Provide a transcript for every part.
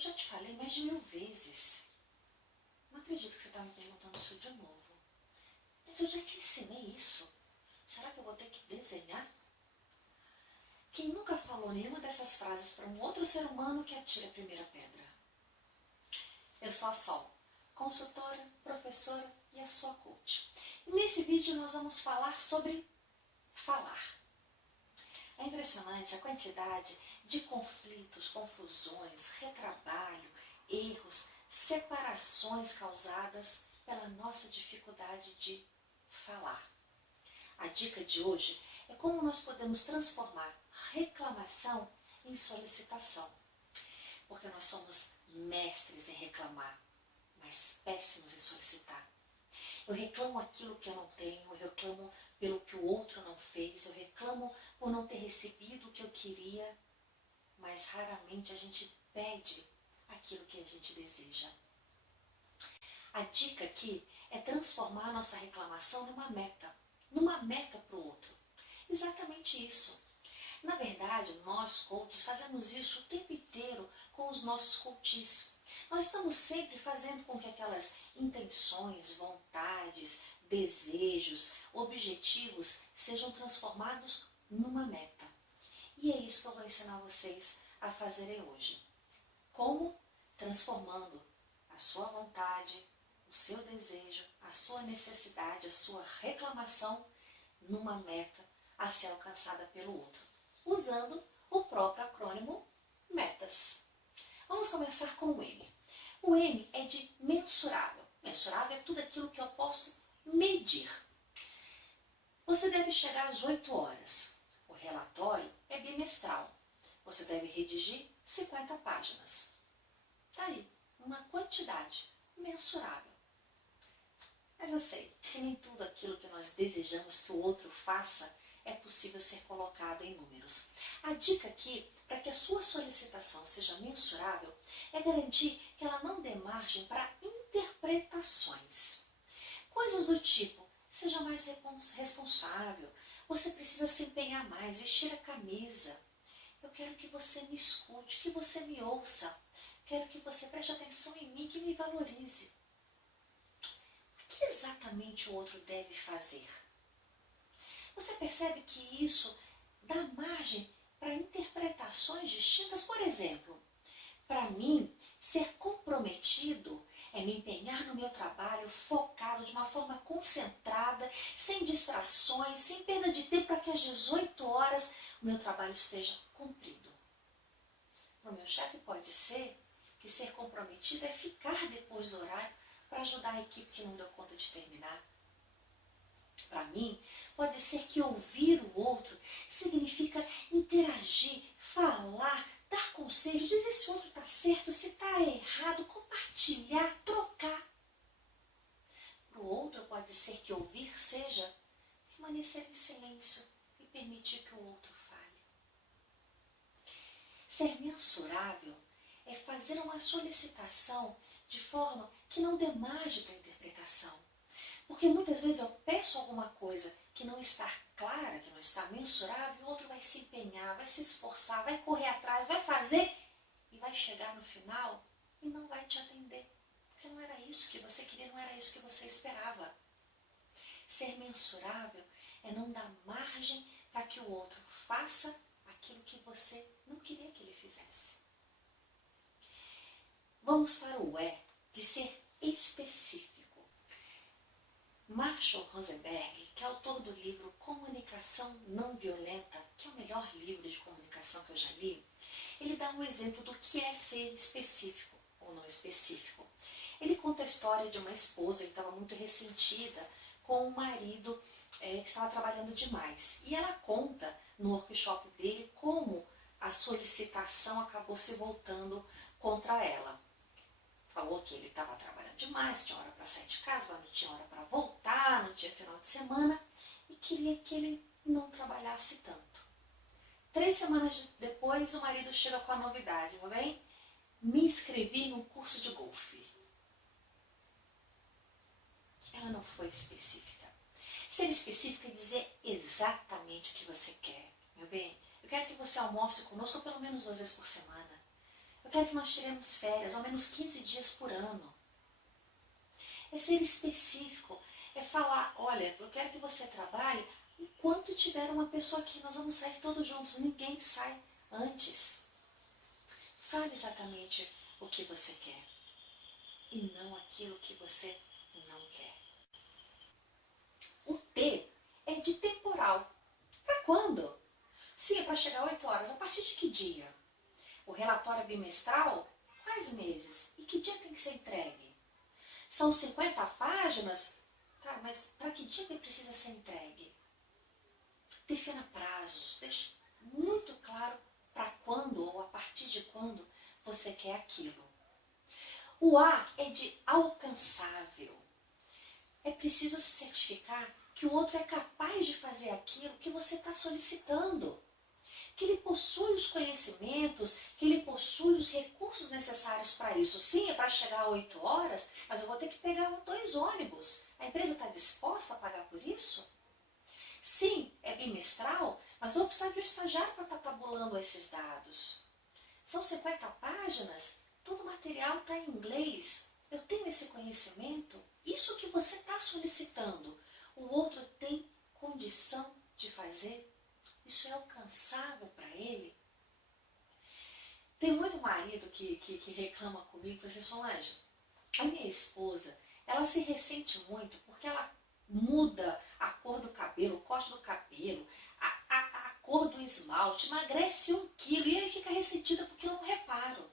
Eu já te falei mais de 1000 vezes. Não acredito que você está me perguntando isso de novo. Mas eu já te ensinei isso. Será que eu vou ter que desenhar? Quem nunca falou nenhuma dessas frases para um outro ser humano que atire a primeira pedra? Eu sou a Sol, consultora, professora e a sua coach. E nesse vídeo nós vamos falar sobre falar. É impressionante a quantidade de conflitos, confusões, retrabalho, erros, separações causadas pela nossa dificuldade de falar. A dica de hoje é como nós podemos transformar reclamação em solicitação. Porque nós somos mestres em reclamar, mas péssimos em solicitar. Eu reclamo aquilo que eu não tenho, eu reclamo pelo que o outro não fez, eu reclamo por não ter recebido o que eu queria, mas raramente a gente pede aquilo que a gente deseja. A dica aqui é transformar a nossa reclamação numa meta para o outro. Exatamente isso. Na verdade, nós coaches fazemos isso o tempo inteiro com os nossos coaches. Nós estamos sempre fazendo com que aquelas intenções, vontades, desejos, objetivos sejam transformados numa meta. E é isso que eu vou ensinar vocês a fazerem hoje. Como? Transformando a sua vontade, o seu desejo, a sua necessidade, a sua reclamação numa meta a ser alcançada pelo outro, usando o próprio acrônimo METAS. Vamos começar com o M. O M é de mensurável. Mensurável é tudo aquilo que eu posso medir. Você deve chegar às 8 horas. O relatório é bimestral. Você deve redigir 50 páginas. Está aí, uma quantidade mensurável. Mas eu sei que nem tudo aquilo que nós desejamos que o outro faça é possível ser colocado em números. A dica aqui, para que a sua solicitação seja mensurável, é garantir que ela não dê margem para interpretações. Coisas do tipo, seja mais responsável, você precisa se empenhar mais, vestir a camisa. Eu quero que você me escute, que você me ouça. Quero que você preste atenção em mim, que me valorize. O que exatamente o outro deve fazer? Você percebe que isso dá margem para interpretações distintas? Por exemplo, para mim, ser comprometido é me empenhar no meu trabalho focado, de uma forma concentrada, sem distrações, sem perda de tempo, para que às 18 horas o meu trabalho esteja cumprido. Para o meu chefe pode ser que ser comprometido é ficar depois do horário para ajudar a equipe que não deu conta de terminar. Para mim, pode ser que ouvir o outro significa interagir, falar, dar conselhos, dizer se o outro está certo, se está errado, compartilhar, trocar. Para o outro, pode ser que ouvir seja permanecer em silêncio e permitir que o outro fale. Ser mensurável é fazer uma solicitação de forma que não dê margem para interpretação. Porque muitas vezes eu peço alguma coisa que não está clara, que não está mensurável, o outro vai se empenhar, vai se esforçar, vai correr atrás, vai fazer e vai chegar no final e não vai te atender. Porque não era isso que você queria, não era isso que você esperava. Ser mensurável é não dar margem para que o outro faça aquilo que você não queria que ele fizesse. Vamos para o E, de ser específico. Marshall Rosenberg, que é autor do livro Comunicação Não Violenta, que é o melhor livro de comunicação que eu já li, ele dá um exemplo do que é ser específico ou não específico. Ele conta a história de uma esposa que estava muito ressentida com um marido que estava trabalhando demais. E ela conta no workshop dele como a solicitação acabou se voltando contra ela. Falou que ele estava trabalhando demais, tinha hora para sair de casa, mas não tinha hora para voltar, não tinha final de semana, e queria que ele não trabalhasse tanto. 3 semanas depois, o marido chega com a novidade, não bem? Me inscrevi num curso de golfe. Ela não foi específica. Ser específica é dizer exatamente o que você quer, meu bem. Eu quero que você almoce conosco pelo menos 2 vezes por semana. Eu Eu quero que nós tiremos férias, ao menos 15 dias por ano. É ser específico, é falar, olha, eu quero que você trabalhe enquanto tiver uma pessoa aqui, nós vamos sair todos juntos, ninguém sai antes. Fale exatamente o que você quer e não aquilo que você não quer. O T é de temporal. Para quando? Sim, é para chegar 8 horas. A partir de que dia? O relatório é bimestral? Quais meses? E que dia tem que ser entregue? São 50 páginas? Cara, mas para que dia que precisa ser entregue? Defina prazos. Deixe muito claro para quando ou a partir de quando você quer aquilo. O A é de alcançável. É preciso se certificar que o outro é capaz de fazer aquilo que você está solicitando. Que ele possui os conhecimentos, que ele possui os recursos necessários para isso. Sim, é para chegar a 8 horas, mas eu vou ter que pegar 2 ônibus. A empresa está disposta a pagar por isso? Sim, é bimestral, mas eu vou precisar de um estagiário para estar tabulando esses dados. São 50 páginas, todo o material está em inglês. Eu tenho esse conhecimento, isso que você está solicitando, o outro tem condição de fazer? Isso é alcançável para ele? Tem muito marido que reclama comigo, assim, Solange, a minha esposa, ela se ressente muito porque ela muda a cor do cabelo, o corte do cabelo, a cor do esmalte, emagrece 1 quilo e aí fica ressentida porque eu não reparo.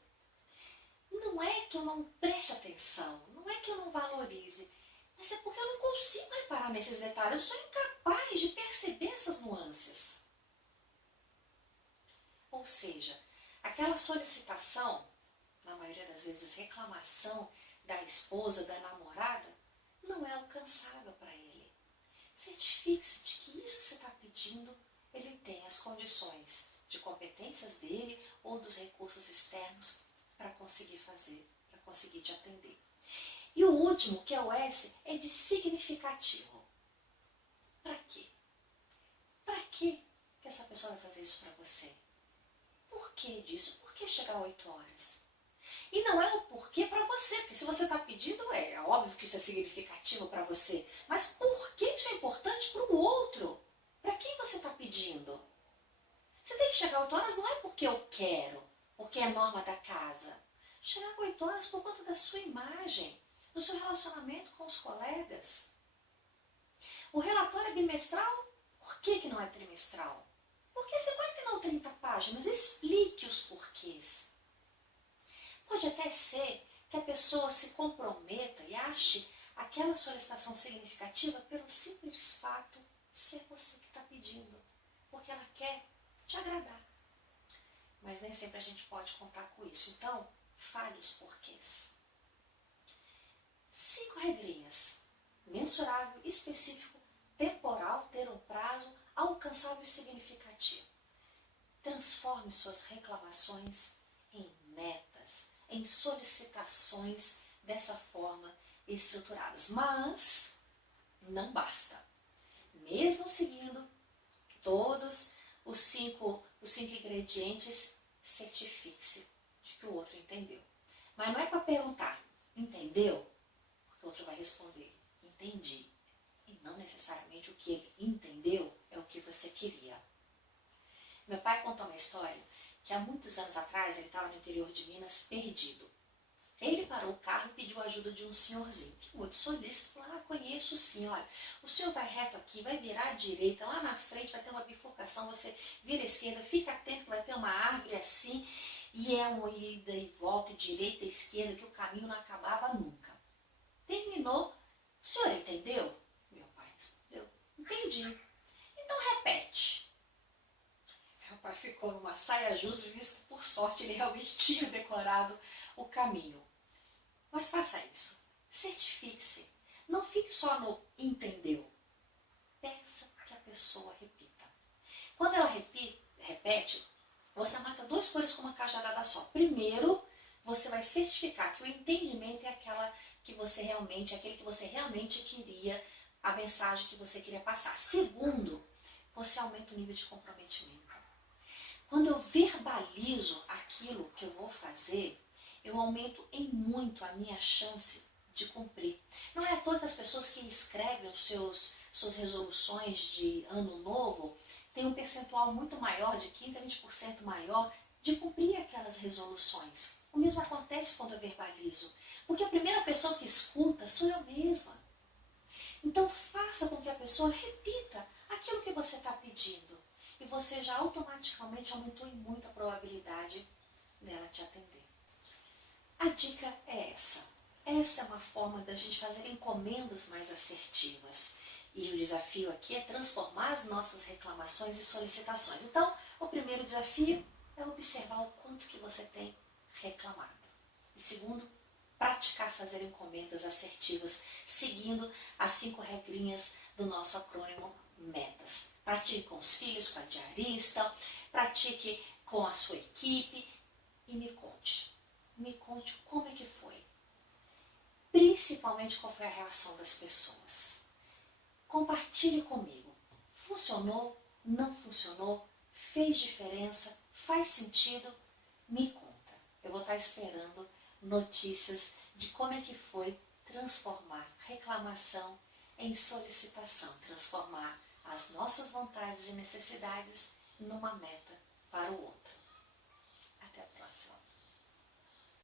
Não é que eu não preste atenção, não é que eu não valorize, mas é porque eu não consigo reparar nesses detalhes, eu sou incapaz de perceber essas nuances. Ou seja, aquela solicitação, na maioria das vezes reclamação da esposa, da namorada, não é alcançável para ele. Certifique-se de que isso que você está pedindo, ele tem as condições de competências dele ou dos recursos externos para conseguir fazer, para conseguir te atender. E o último, que é o S, é de significativo. Para quê? Para que essa pessoa vai fazer isso para você? Por que disso? Por que chegar a 8 horas? E não é o porquê para você, porque se você está pedindo, é óbvio que isso é significativo para você. Mas por que isso é importante para o outro? Para quem você está pedindo? Você tem que chegar a 8 horas não é porque eu quero, porque é norma da casa. Chegar a 8 horas por conta da sua imagem, do seu relacionamento com os colegas. O relatório é bimestral? Por que não é trimestral? Porque você vai ter não 30 páginas, explique os porquês. Pode até ser que a pessoa se comprometa e ache aquela solicitação significativa pelo simples fato de ser você que está pedindo, porque ela quer te agradar. Mas nem sempre a gente pode contar com isso, então fale os porquês. 5 regrinhas: mensurável, específico, temporal, ter um prazo, alcançável e significativo. Transforme suas reclamações em metas, em solicitações dessa forma estruturadas. Mas não basta. Mesmo seguindo todos os cinco ingredientes, certifique-se de que o outro entendeu. Mas não é para perguntar, entendeu? Porque o outro vai responder, entendi. E não necessariamente o que ele entendeu é o que você queria. Meu pai contou uma história que há muitos anos atrás ele estava no interior de Minas perdido. Ele parou o carro e pediu a ajuda de um senhorzinho, que muito solícito, falou, conheço sim, olha, o senhor vai reto aqui, vai virar à direita, lá na frente vai ter uma bifurcação, você vira à esquerda, fica atento que vai ter uma árvore assim, e é uma ida e volta, direita e esquerda, que o caminho não acabava nunca. Terminou, o senhor entendeu? Meu pai respondeu, entendi. Então repete. Meu pai ficou numa saia justa, visto que por sorte ele realmente tinha decorado o caminho. Mas faça isso. Certifique-se. Não fique só no entendeu. Peça que a pessoa repita. Quando ela repete, você mata 2 coelhos com uma cajadada só. Primeiro, você vai certificar que o entendimento é aquele que você realmente queria, a mensagem que você queria passar. Segundo, você aumenta o nível de comprometimento. Quando eu verbalizo aquilo que eu vou fazer, eu aumento em muito a minha chance de cumprir. Não é à toa que as pessoas que escrevem suas resoluções de ano novo têm um percentual muito maior, de 15 a 20% maior, de cumprir aquelas resoluções. O mesmo acontece quando eu verbalizo, porque a primeira pessoa que escuta sou eu mesma. Então faça com que a pessoa repita aquilo que você está pedindo e você já automaticamente aumentou em muito a probabilidade dela te atender. A dica é essa. Essa é uma forma da gente fazer encomendas mais assertivas. E o desafio aqui é transformar as nossas reclamações em solicitações. Então, o primeiro desafio é observar o quanto que você tem reclamado. E segundo, praticar fazer encomendas assertivas, seguindo as 5 regrinhas do nosso acrônimo METAS. Pratique com os filhos, com a diarista, pratique com a sua equipe e me conte. Me conte como é que foi. Principalmente qual foi a reação das pessoas. Compartilhe comigo. Funcionou? Não funcionou? Fez diferença? Faz sentido? Me conta. Eu vou estar esperando notícias de como é que foi transformar reclamação em solicitação. Transformar as nossas vontades e necessidades numa meta para o outro.